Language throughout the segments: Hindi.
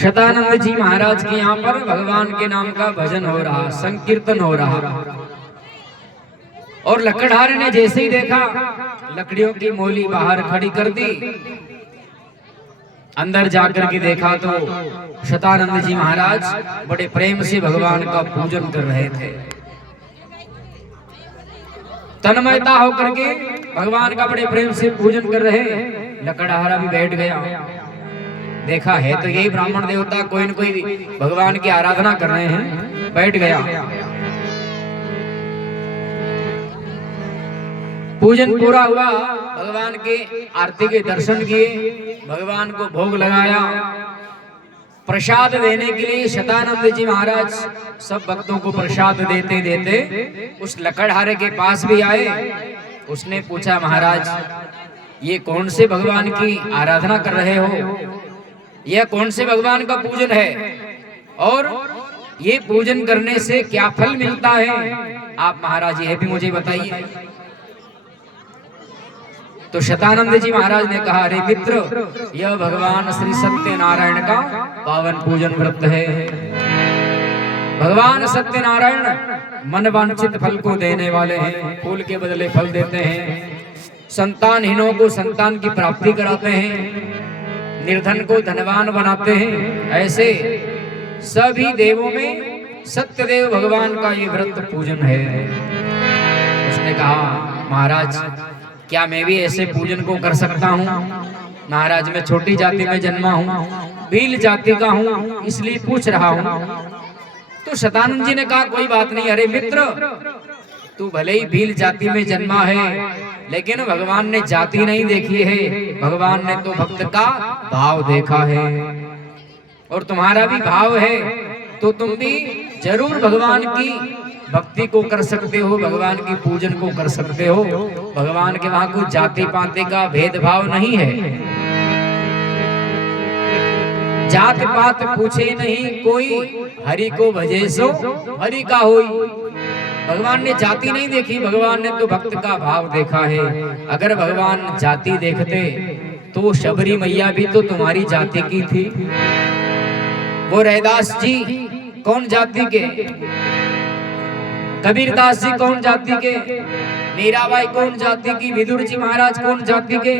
शतानंद जी महाराज के यहाँ पर भगवान के नाम का भजन हो रहा, संकीर्तन हो रहा। और लकड़हारे ने जैसे ही देखा, लकड़ियों की मोली बाहर खड़ी कर दी। अंदर जाकर के देखा तो शतानंद जी महाराज बड़े प्रेम से भगवान का पूजन कर रहे थे। तन्मयता होकर के भगवान का बड़े प्रेम से पूजन कर रहे। लकड़हारा भी बैठ गया, देखा है तो यही ब्राह्मण देवता कोई न कोई भगवान की आराधना कर रहे हैं, बैठ गया। पूजन पूरा हुआ, भगवान के आरती के दर्शन किए, भगवान को भोग लगाया। प्रसाद देने के लिए शतानंद जी महाराज सब भक्तों को प्रसाद देते देते उस लकड़हारे के पास भी आए। उसने पूछा, महाराज ये कौन से भगवान की आराधना कर रहे हो? यह कौन से भगवान का पूजन है और ये पूजन करने से क्या फल मिलता है? आप महाराज यह भी मुझे बताइए। तो शतानंद जी महाराज ने कहा, अरे मित्र, यह भगवान श्री सत्यनारायण का पावन पूजन व्रत है। भगवान सत्यनारायण मन वांछित फल को देने वाले हैं, फूल के बदले फल देते हैं, संतानहीनों को संतान की प्राप्ति कराते हैं, निर्धन को धनवान बनाते हैं। ऐसे सभी देवों में सत्यदेव भगवान का ये व्रत पूजन है। उसने कहा, महाराज क्या मैं भी ऐसे पूजन को कर सकता हूँ? महाराज मैं छोटी जाति में जन्मा हूँ, भील जाति का हूँ, इसलिए पूछ रहा हूँ। तो शतानंद जी ने कहा, कोई बात नहीं। अरे मित्र, तू भले ही भील जाति में जन्मा है, लेकिन भगवान ने जाति नहीं देखी है, भगवान ने तो भक्त का भाव देखा है। और तुम्हारा भी भाव है तो तुम भी जरूर भगवान की भक्ति को कर सकते हो, भगवान की पूजन को कर सकते हो। भगवान के वहां कोई जाति पाति का भेदभाव नहीं है। जात पात पूछे नहीं कोई, हरि को भजे सो हरि का होई। भगवान ने जाति नहीं देखी, भगवान ने तो भक्त का भाव देखा है। अगर भगवान जाति देखते तो शबरी मैया भी तो तुम्हारी जाति की थी। वो रैदास जी कौन जाति के, कबीरदास जी कौन जाति के, मीराबाई कौन जाति की, विदुर जी महाराज कौन जाति के,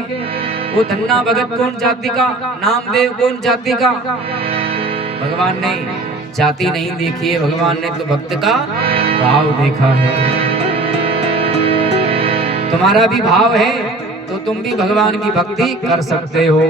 वो धन्ना भगत कौन जाति का, नामदेव कौन जाति का। भगवान ने जाति नहीं देखी है, भगवान ने तो भक्त का भाव देखा है। तुम्हारा भी भाव है तो तुम भी भगवान की भक्ति कर सकते हो।